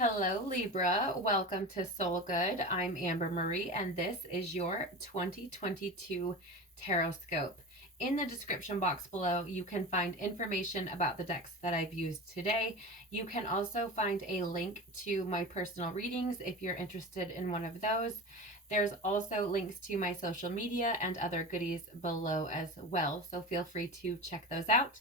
Hello, Libra. Welcome to Soul Good. I'm Amber Marie, and this is your 2022 Tarotscope. In the description box below, you can find information about the decks that I've used today. You can also find a link to my personal readings if you're interested in one of those. There's also links to my social media and other goodies below as well, so feel free to check those out.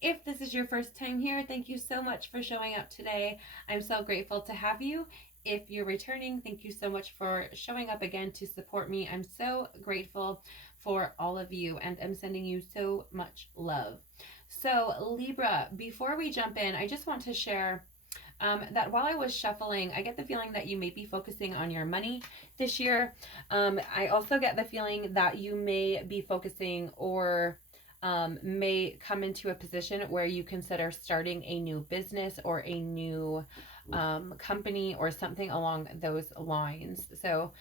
If this is your first time here, thank you so much for showing up today. I'm so grateful to have you. If you're returning, thank you so much for showing up again to support me. I'm so grateful for all of you, and I'm sending you so much love. So Libra, before we jump in, I just want to share that while I was shuffling, I get the feeling that you may be focusing on your money this year. I also get the feeling that you may be focusing or may come into a position where you consider starting a new business or a new company or something along those lines. So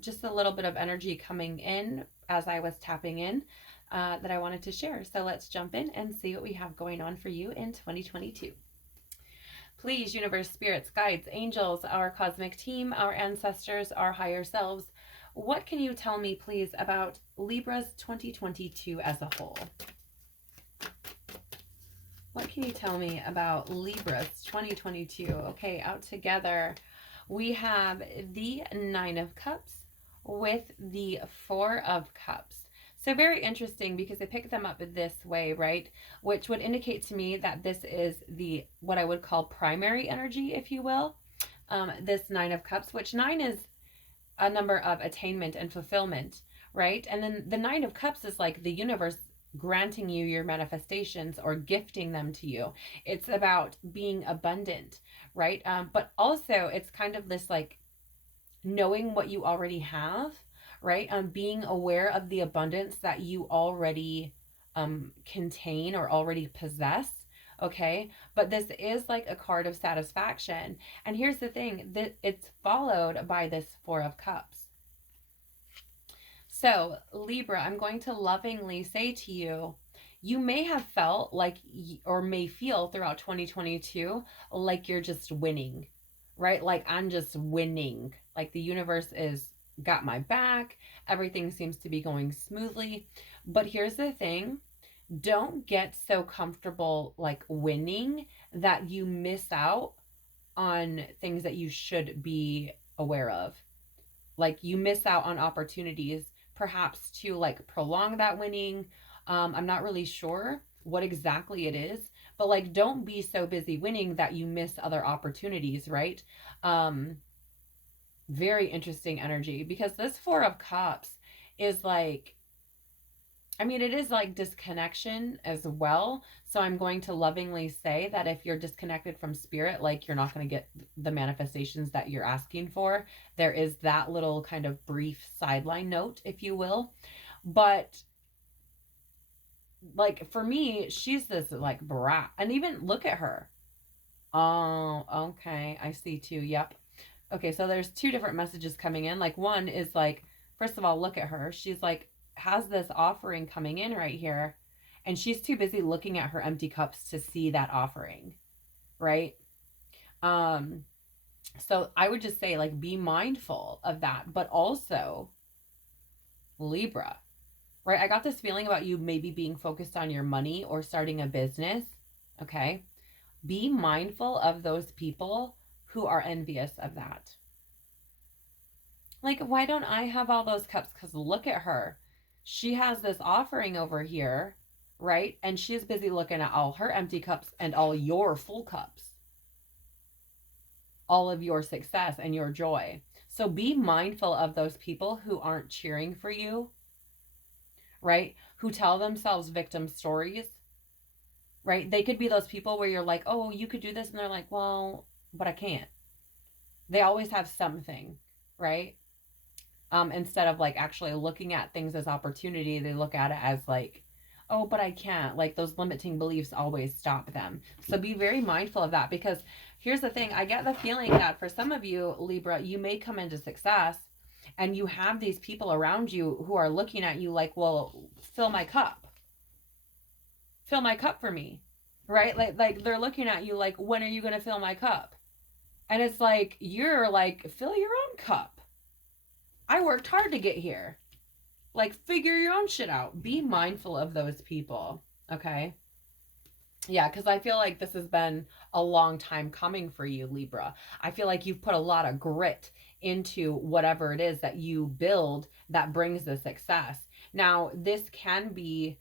just a little bit of energy coming in as I was tapping in that I wanted to share. So let's jump in and see what we have going on for you in 2022. Please, universe, spirits, guides, angels, our cosmic team, our ancestors, our higher selves, what can you tell me, please, about Libra's 2022 as a whole? What can you tell me about Libra's 2022? Okay, out together, we have the Nine of Cups with the Four of Cups. So very interesting because I picked them up this way, right? Which would indicate to me that this is the what I would call primary energy, if you will. This Nine of Cups, which 9 is a number of attainment and fulfillment, right? And then the Nine of Cups is like the universe granting you your manifestations or gifting them to you. It's about being abundant, right? But also it's kind of this like knowing what you already have, right? Being aware of the abundance that you already contain or already possess. Okay, but this is like a card of satisfaction. And here's the thing, that it's followed by this Four of Cups. So Libra, I'm going to lovingly say to you, you may have felt like, or may feel throughout 2022, like you're just winning, right? Like I'm just winning. Like the universe is got my back. Everything seems to be going smoothly. But here's the thing. Don't get so comfortable like winning that you miss out on things that you should be aware of. Like you miss out on opportunities perhaps to like prolong that winning. I'm not really sure what exactly it is, but like don't be so busy winning that you miss other opportunities, right? Very interesting energy because this Four of Cups is like, I mean, it is like disconnection as well. So I'm going to lovingly say that if you're disconnected from spirit, like you're not going to get the manifestations that you're asking for. There is that little kind of brief sideline note, if you will. But like for me, she's this like brat. And even look at her. Oh, okay. I see two. Yep. Okay, so there's two different messages coming in. Like one is like, first of all, look at her. She's like, has this offering coming in right here, and she's too busy looking at her empty cups to see that offering, right? So I would just say like be mindful of that, but also Libra, right? I got this feeling about you maybe being focused on your money or starting a business. Okay, be mindful of those people who are envious of that. Like, why don't I have all those cups? Because look at her. She has this offering over here, right? And she's busy looking at all her empty cups and all your full cups, all of your success and your joy. So be mindful of those people who aren't cheering for you, right? Who tell themselves victim stories, right? They could be those people where you're like, oh, you could do this. And they're like, well, but I can't. They always have something, right? Instead of like actually looking at things as opportunity, they look at it as like, oh, but I can't. Like those limiting beliefs always stop them. So be very mindful of that, because here's the thing. I get the feeling that for some of you, Libra, you may come into success and you have these people around you who are looking at you like, well, fill my cup. Fill my cup for me, right? Like they're looking at you like, when are you going to fill my cup? And it's like, you're like, fill your own cup. I worked hard to get here. Like, figure your own shit out. Be mindful of those people. Okay. Yeah, because I feel like this has been a long time coming for you, Libra. I feel like you've put a lot of grit into whatever it is that you build that brings the success. Now, this can be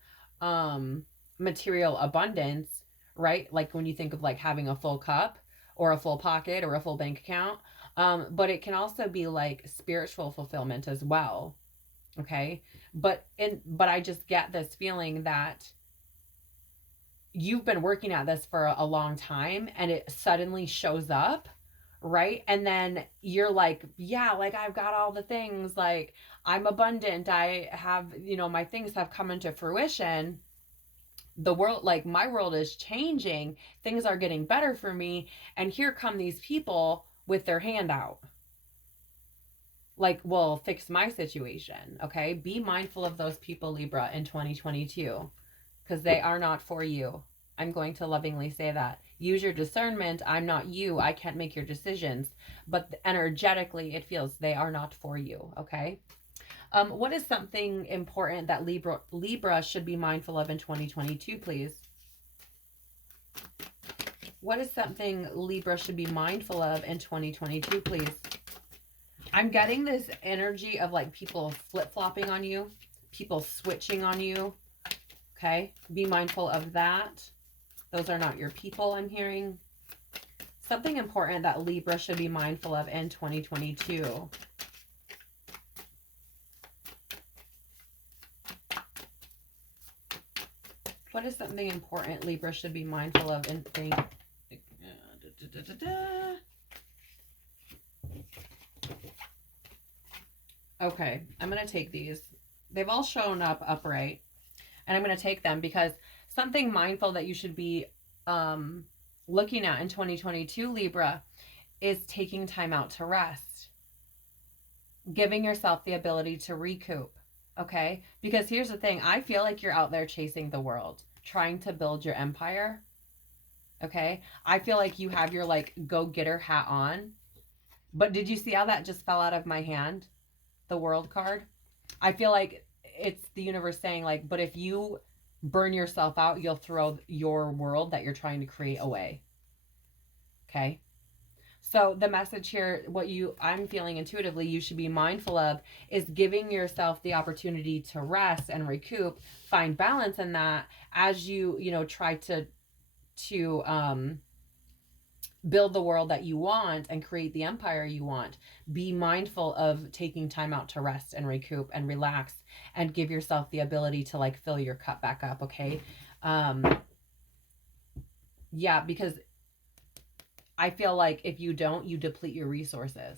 material abundance, right? Like when you think of like having a full cup or a full pocket or a full bank account. But it can also be like spiritual fulfillment as well. Okay. But I just get this feeling that you've been working at this for a long time and it suddenly shows up, right? And then you're like, yeah, like I've got all the things, like I'm abundant, I have, you know, my things have come into fruition. The world, like my world is changing, things are getting better for me, and here come these people with their hand out, like, well, fix my situation. Okay, be mindful of those people, Libra, in 2022, because they are not for you. I'm going to lovingly say that. Use your discernment. I'm not you. I can't make your decisions. But energetically, it feels they are not for you. Okay. What is something important that Libra should be mindful of in 2022, please? What is something Libra should be mindful of in 2022, please? I'm getting this energy of like people flip-flopping on you, people switching on you. Okay. Be mindful of that. Those are not your people, I'm hearing. Something important that Libra should be mindful of in 2022. What is something important Libra should be mindful of in thing? Okay, I'm going to take these. They've all shown up upright. And I'm going to take them because something mindful that you should be looking at in 2022, Libra, is taking time out to rest. Giving yourself the ability to recoup. Okay? Because here's the thing. I feel like you're out there chasing the world, trying to build your empire. Okay? I feel like you have your like go-getter hat on. But did you see how that just fell out of my hand? The world card. I feel like it's the universe saying like, but if you burn yourself out, you'll throw your world that you're trying to create away. Okay. So the message here, I'm feeling intuitively you should be mindful of is giving yourself the opportunity to rest and recoup, find balance in that as you try to build the world that you want and create the empire you want. Be mindful of taking time out to rest and recoup and relax and give yourself the ability to like fill your cup back up. Okay. Yeah, because I feel like if you don't, you deplete your resources.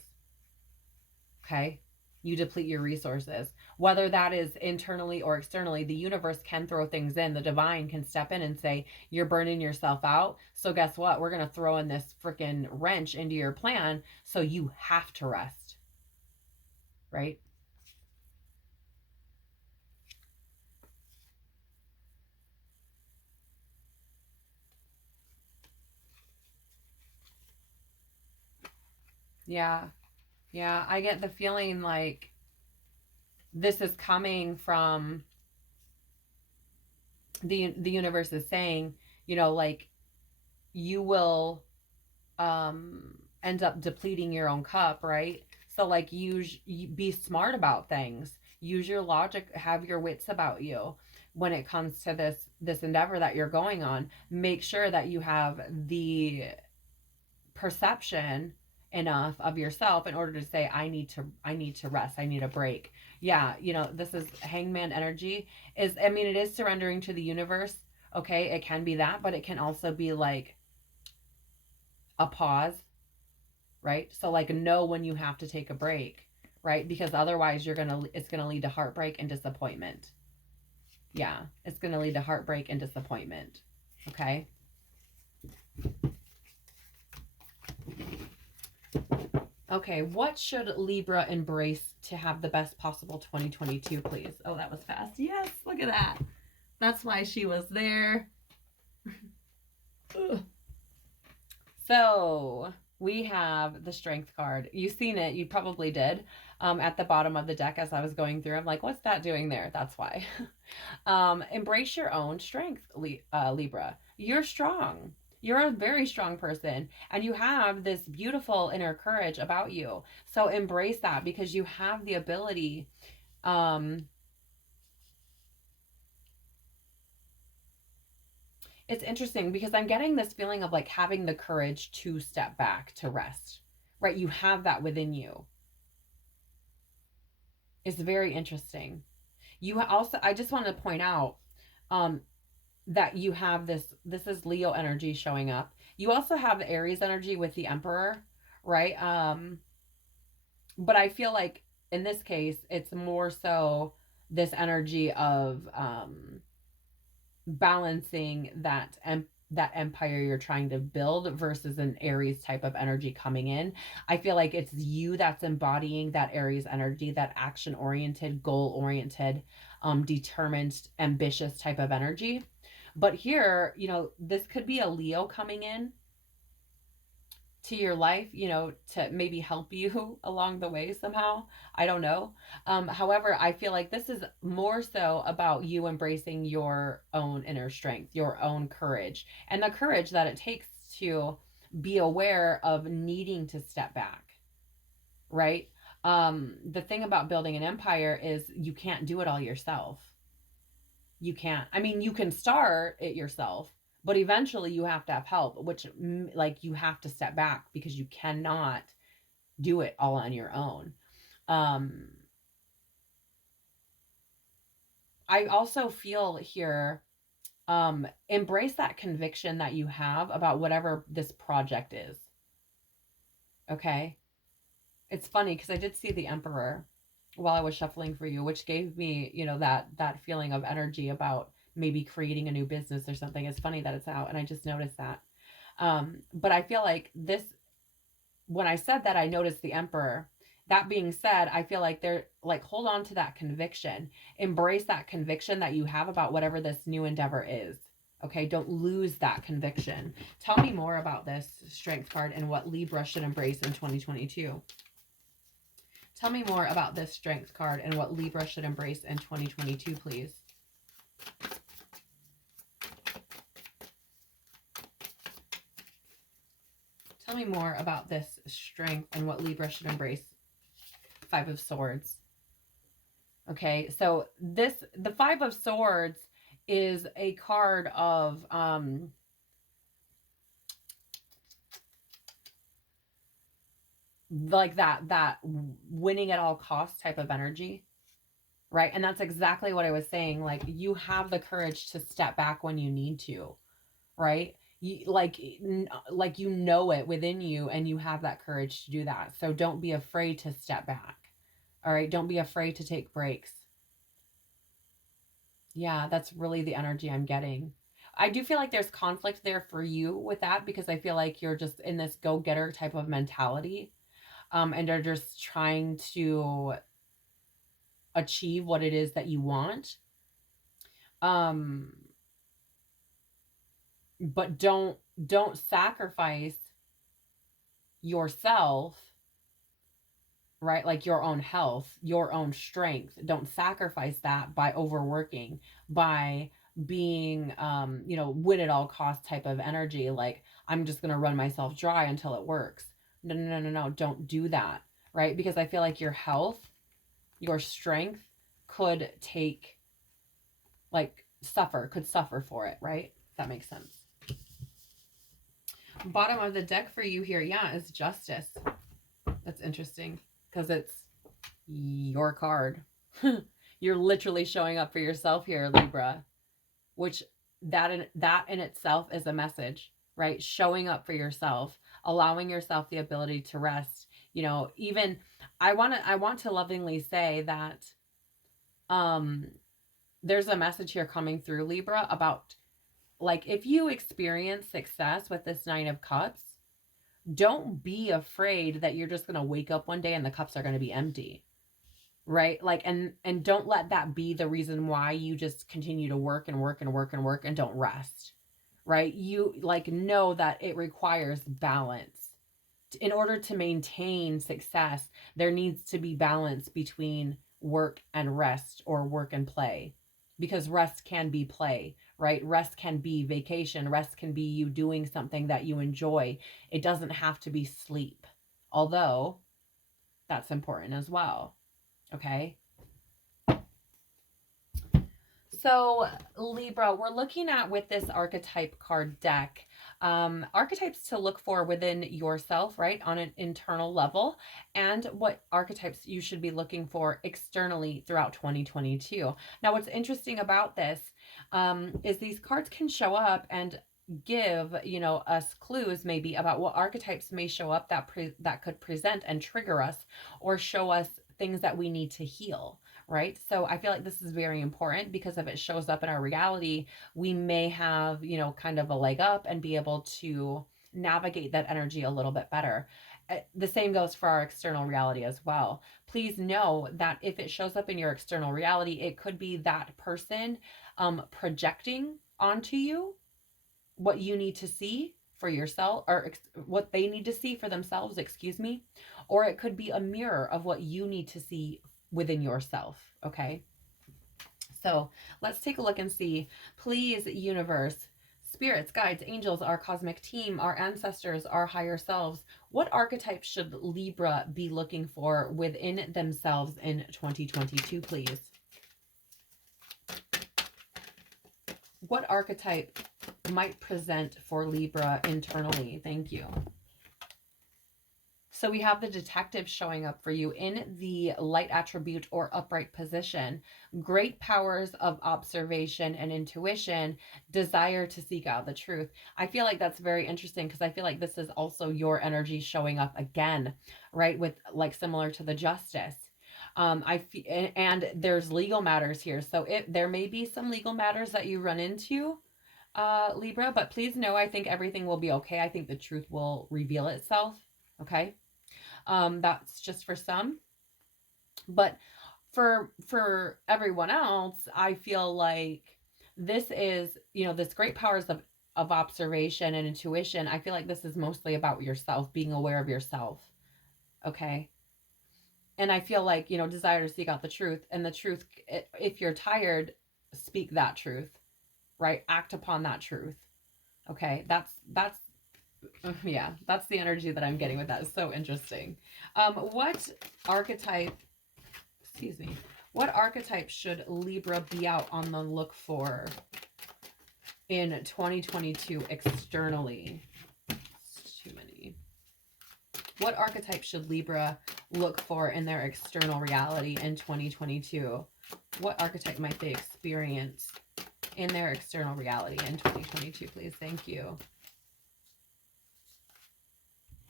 Okay. You deplete your resources, whether that is internally or externally. The universe can throw things in. The divine can step in and say, you're burning yourself out. So guess what? We're going to throw in this freaking wrench into your plan. So you have to rest. Right? Yeah. Yeah. I get the feeling like this is coming from the universe is saying, like you will end up depleting your own cup, right? So like be smart about things. Use your logic, have your wits about you when it comes to this endeavor that you're going on. Make sure that you have the perception enough of yourself in order to say I need to rest, I need a break. Yeah, this is hangman energy. It is surrendering to the universe. Okay, it can be that, but it can also be like a pause, right? So like know when you have to take a break, right? Because otherwise it's gonna lead to heartbreak and disappointment. Yeah, it's gonna lead to heartbreak and disappointment. Okay. Okay, what should Libra embrace to have the best possible 2022, please? Oh, that was fast. Yes, look at that. That's why she was there. So, we have the Strength card. You've seen it. You probably did. At the bottom of the deck as I was going through. I'm like, what's that doing there? That's why. Embrace your own strength, Libra. You're strong. You're a very strong person, and you have this beautiful inner courage about you. So embrace that, because you have the ability. It's interesting because I'm getting this feeling of like having the courage to step back, to rest, right? You have that within you. It's very interesting. You also, I just want to point out, um, that you have this is Leo energy showing up. You also have the Aries energy with the Emperor, right? But I feel like in this case, it's more so this energy of balancing that empire you're trying to build versus an Aries type of energy coming in. I feel like it's you that's embodying that Aries energy, that action oriented, goal oriented, determined, ambitious type of energy. But here, this could be a Leo coming in to your life, to maybe help you along the way somehow. I don't know. However, I feel like this is more so about you embracing your own inner strength, your own courage, and the courage that it takes to be aware of needing to step back, right? The thing about building an empire is you can't do it all yourself. You can't. I mean, you can start it yourself, but eventually you have to have help, which, like, you have to step back because you cannot do it all on your own. I also feel here, embrace that conviction that you have about whatever this project is. Okay. It's funny because I did see the Emperor while I was shuffling for you, which gave me, that feeling of energy about maybe creating a new business or something. It's funny that it's out, and I just noticed that. But I feel like this, when I said that, I noticed the Emperor. That being said, I feel like they're like, hold on to that conviction, embrace that conviction that you have about whatever this new endeavor is. Okay, don't lose that conviction. Tell me more about this Strength card and what Libra should embrace in 2022. Tell me more about this Strength card and what Libra should embrace in 2022, please. Tell me more about this Strength and what Libra should embrace. Five of Swords. Okay, so the Five of Swords is a card of like that winning at all costs type of energy, right? And that's exactly what I was saying. Like, you have the courage to step back when you need to, right? Like it within you, and you have that courage to do that. So don't be afraid to step back. All right, don't be afraid to take breaks. Yeah, that's really the energy I'm getting. I do feel like there's conflict there for you with that, because I feel like you're just in this go-getter type of mentality, and are just trying to achieve what it is that you want. But don't sacrifice yourself, right? Like your own health, your own strength. Don't sacrifice that by overworking, by being, win at all costs type of energy. Like, I'm just going to run myself dry until it works. No, no, no, no, no. Don't do that, right? Because I feel like your health, your strength could could suffer for it, right? If that makes sense. Bottom of the deck for you here, yeah, is Justice. That's interesting because it's your card. You're literally showing up for yourself here, Libra, which that in itself is a message, right? Showing up for yourself, allowing yourself the ability to rest. Even I want to lovingly say that there's a message here coming through, Libra, about, like, if you experience success with this Nine of Cups, don't be afraid that you're just going to wake up one day and the cups are going to be empty, right? Like, and don't let that be the reason why you just continue to work and work and work and work and don't rest, right? You, like, know that it requires balance, in order to maintain success, there needs to be balance between work and rest, or work and play, because rest can be play, right? Rest can be vacation. Rest can be you doing something that you enjoy. It doesn't have to be sleep, although that's important as well. Okay. So Libra, we're looking at, with this archetype card deck, archetypes to look for within yourself, right, on an internal level, and what archetypes you should be looking for externally throughout 2022. Now, what's interesting about this is these cards can show up and give, you know, us clues maybe about what archetypes may show up that could present and trigger us, or show us things that we need to heal, right? So I feel like this is very important, because if it shows up in our reality, we may have, you know, kind of a leg up and be able to navigate that energy a little bit better. The same goes for our external reality as well. Please know that if it shows up in your external reality, it could be that person projecting onto you what you need to see for yourself, or what they need to see for themselves, excuse me, or it could be a mirror of what you need to see within yourself. Okay, so let's take a look and see. Please, universe, spirits, guides, angels, our cosmic team, our ancestors, our higher selves, what archetype should Libra be looking for within themselves in 2022, please? What archetype might present for Libra internally? Thank you. So we have the detective showing up for you in the light attribute or upright position. Great powers of observation and intuition, desire to seek out the truth. I feel like that's very interesting, because I feel like this is also your energy showing up again, right? With, like, similar to the justice. And there's legal matters here. So there may be some legal matters that you run into, Libra, but please know, I think everything will be okay. I think the truth will reveal itself. Okay. That's just for some, but for everyone else, I feel like this is, you know, this great powers of observation and intuition. I feel like this is mostly about yourself, being aware of yourself. Okay. And I feel like, you know, desire to seek out the truth, and the truth, if you're tired, speak that truth, right? Act upon that truth. Okay. That's yeah, that's the energy that I'm getting with that. It's so interesting. What archetype, excuse me, what archetype should Libra be out on the look for in 2022 externally? It's too many. What archetype should Libra look for in their external reality in 2022? What archetype might they experience in their external reality in 2022, please? Thank you.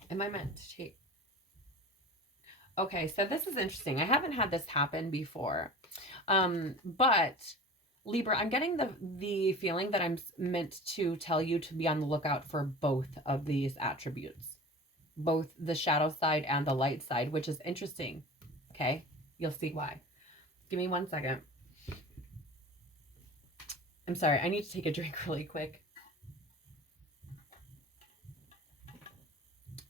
Am I meant to take? Okay, so this is interesting. I haven't had this happen before. But Libra, I'm getting the feeling that I'm meant to tell you to be on the lookout for both of these attributes, both the shadow side and the light side, which is interesting. Okay, you'll see why. Give me 1 second. I'm sorry, I need to take a drink really quick.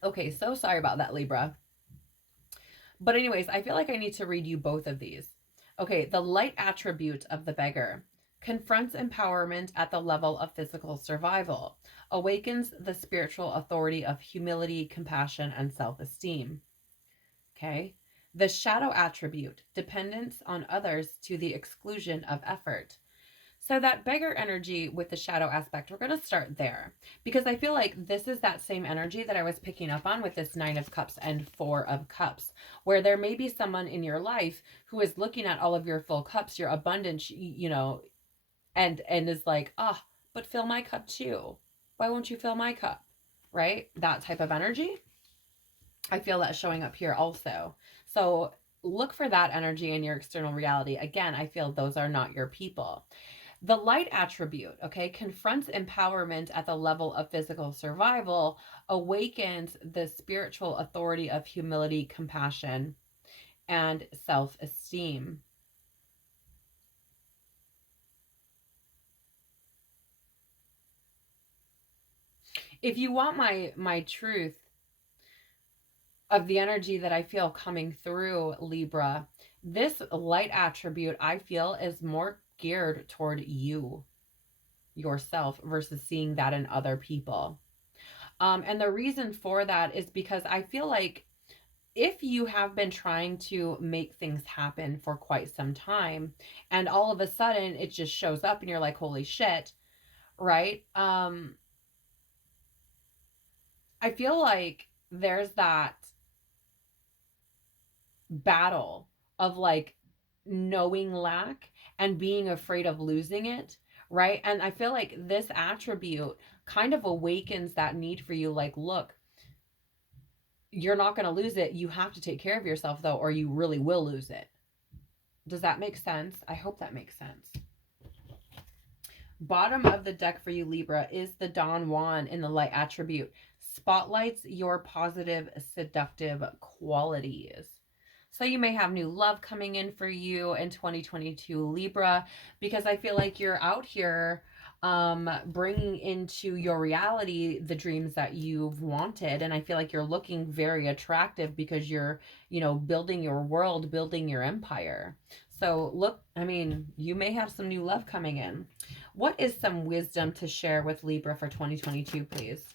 Okay, so sorry about that, Libra. But anyways, I feel like I need to read you both of these. Okay, the light attribute of the beggar confronts empowerment at the level of physical survival, awakens the spiritual authority of humility, compassion, and self-esteem. Okay, the shadow attribute, dependence on others to the exclusion of effort. So that beggar energy with the shadow aspect, we're going to start there, because I feel like this is that same energy that I was picking up on with this 9 of Cups and 4 of Cups, where there may be someone in your life who is looking at all of your full cups, your abundance, you know, and is like, ah, oh, but fill my cup too. Why won't you fill my cup? Right? That type of energy. I feel that showing up here also. So look for that energy in your external reality. Again, I feel those are not your people. The light attribute, okay, confronts empowerment at the level of physical survival, awakens the spiritual authority of humility, compassion, and self-esteem. If you want my truth, of the energy that I feel coming through, Libra, this light attribute I feel is more geared toward you, yourself, versus seeing that in other people. And the reason for that is because I feel like if you have been trying to make things happen for quite some time and all of a sudden it just shows up and you're like, holy shit, right? I feel like there's that battle of like knowing lack and being afraid of losing it, right? And I feel like this attribute kind of awakens that need for you. Like, look, you're not going to lose it. You have to take care of yourself, though, or you really will lose it. Does that make sense? I hope that makes sense. Bottom of the deck for you, Libra, is the Don Juan in the light attribute. Spotlights your positive, seductive qualities. So you may have new love coming in for you in 2022, Libra, because I feel like you're out here bringing into your reality the dreams that you've wanted. And I feel like you're looking very attractive because you're, building your world, building your empire. So look, I mean, you may have some new love coming in. What is some wisdom to share with Libra for 2022, please?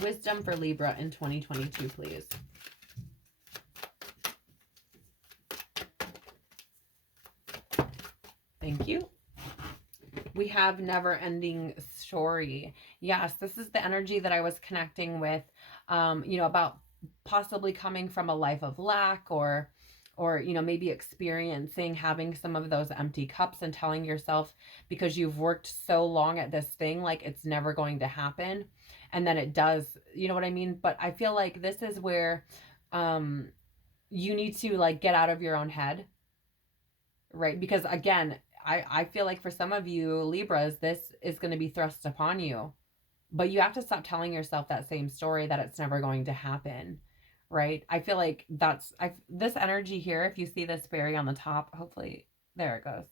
Wisdom for Libra in 2022, please. Thank you. We have never-ending story. Yes, this is the energy that I was connecting with, about possibly coming from a life of lack or maybe experiencing having some of those empty cups and telling yourself because you've worked so long at this thing, like it's never going to happen. And then it does, you know what I mean? But I feel like this is where you need to like get out of your own head, right? Because again, I feel like for some of you Libras, this is going to be thrust upon you, but you have to stop telling yourself that same story that it's never going to happen, right? I feel like this energy here, if you see this fairy on the top, hopefully there it goes.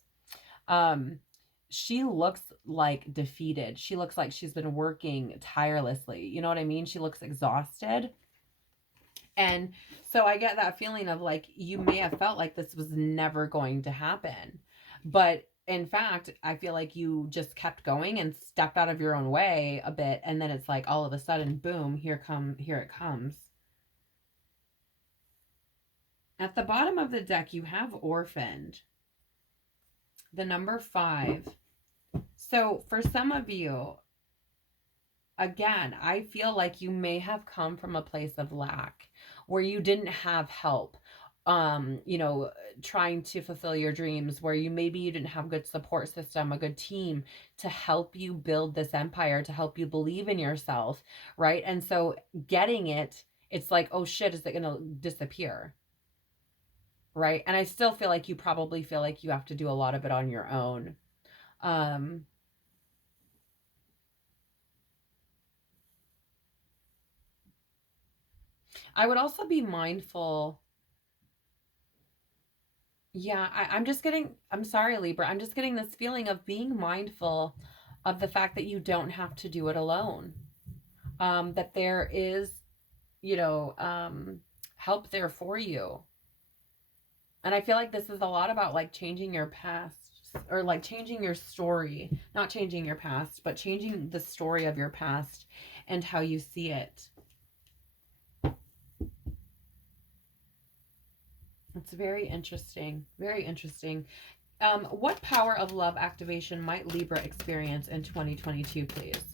She looks like defeated. She looks like she's been working tirelessly. You know what I mean? She looks exhausted. And so I get that feeling of like, you may have felt like this was never going to happen. But in fact, I feel like you just kept going and stepped out of your own way a bit. And then it's like all of a sudden, boom, here it comes. At the bottom of the deck, you have orphaned. The number 5. So for some of you, again, I feel like you may have come from a place of lack where you didn't have help, trying to fulfill your dreams, where you didn't have a good support system, a good team to help you build this empire, to help you believe in yourself, right? And so getting it, it's like, oh shit, is it going to disappear? Right? And I still feel like you probably feel like you have to do a lot of it on your own. I would also be mindful. Yeah, I'm sorry, Libra. I'm just getting this feeling of being mindful of the fact that you don't have to do it alone. That there is, help there for you. And I feel like this is a lot about like changing your past or like changing your story, not changing your past, but changing the story of your past and how you see it. It's very interesting. Very interesting. What power of love activation might Libra experience in 2022, please?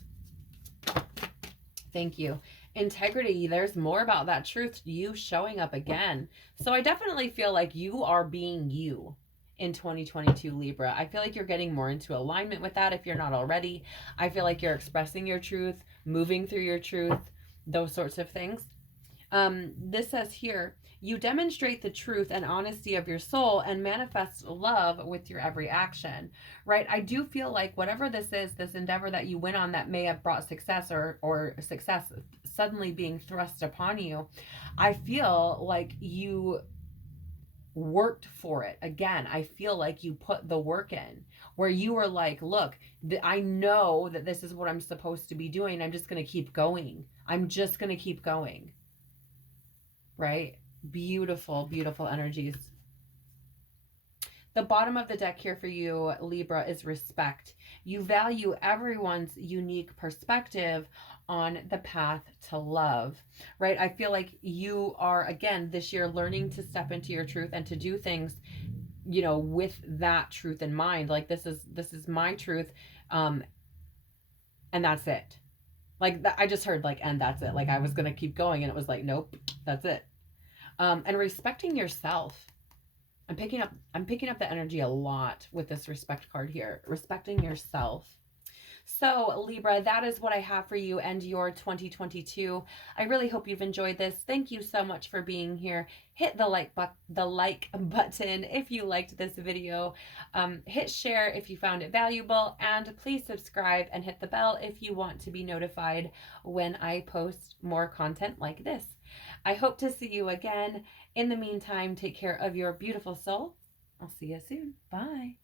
Thank you. Integrity, there's more about that truth, you showing up again. So I definitely feel like you are being you in 2022, Libra. I feel like you're getting more into alignment with that if you're not already. I feel like you're expressing your truth, moving through your truth, those sorts of things. This says here, you demonstrate the truth and honesty of your soul and manifest love with your every action, right? I do feel like whatever this is, this endeavor that you went on that may have brought success or success suddenly being thrust upon you, I feel like you worked for it. Again, I feel like you put the work in where you were like, look, I know that this is what I'm supposed to be doing. I'm just going to keep going. I'm just going to keep going. right? Beautiful, beautiful energies. The bottom of the deck here for you, Libra, is respect. You value everyone's unique perspective on the path to love, right? I feel like you are, again, this year learning to step into your truth and to do things, you know, with that truth in mind. Like, this is my truth, um, and that's it. Like, I just heard, like, and that's it. Like, I was going to keep going, and it was like, nope, that's it. And respecting yourself. I'm picking up the energy a lot with this respect card here. Respecting yourself. So, Libra, that is what I have for you and your 2022. I really hope you've enjoyed this. Thank you so much for being here. Hit the like button if you liked this video. Hit share if you found it valuable, and please subscribe and hit the bell if you want to be notified when I post more content like this. I hope to see you again. In the meantime, take care of your beautiful soul. I'll see you soon. Bye.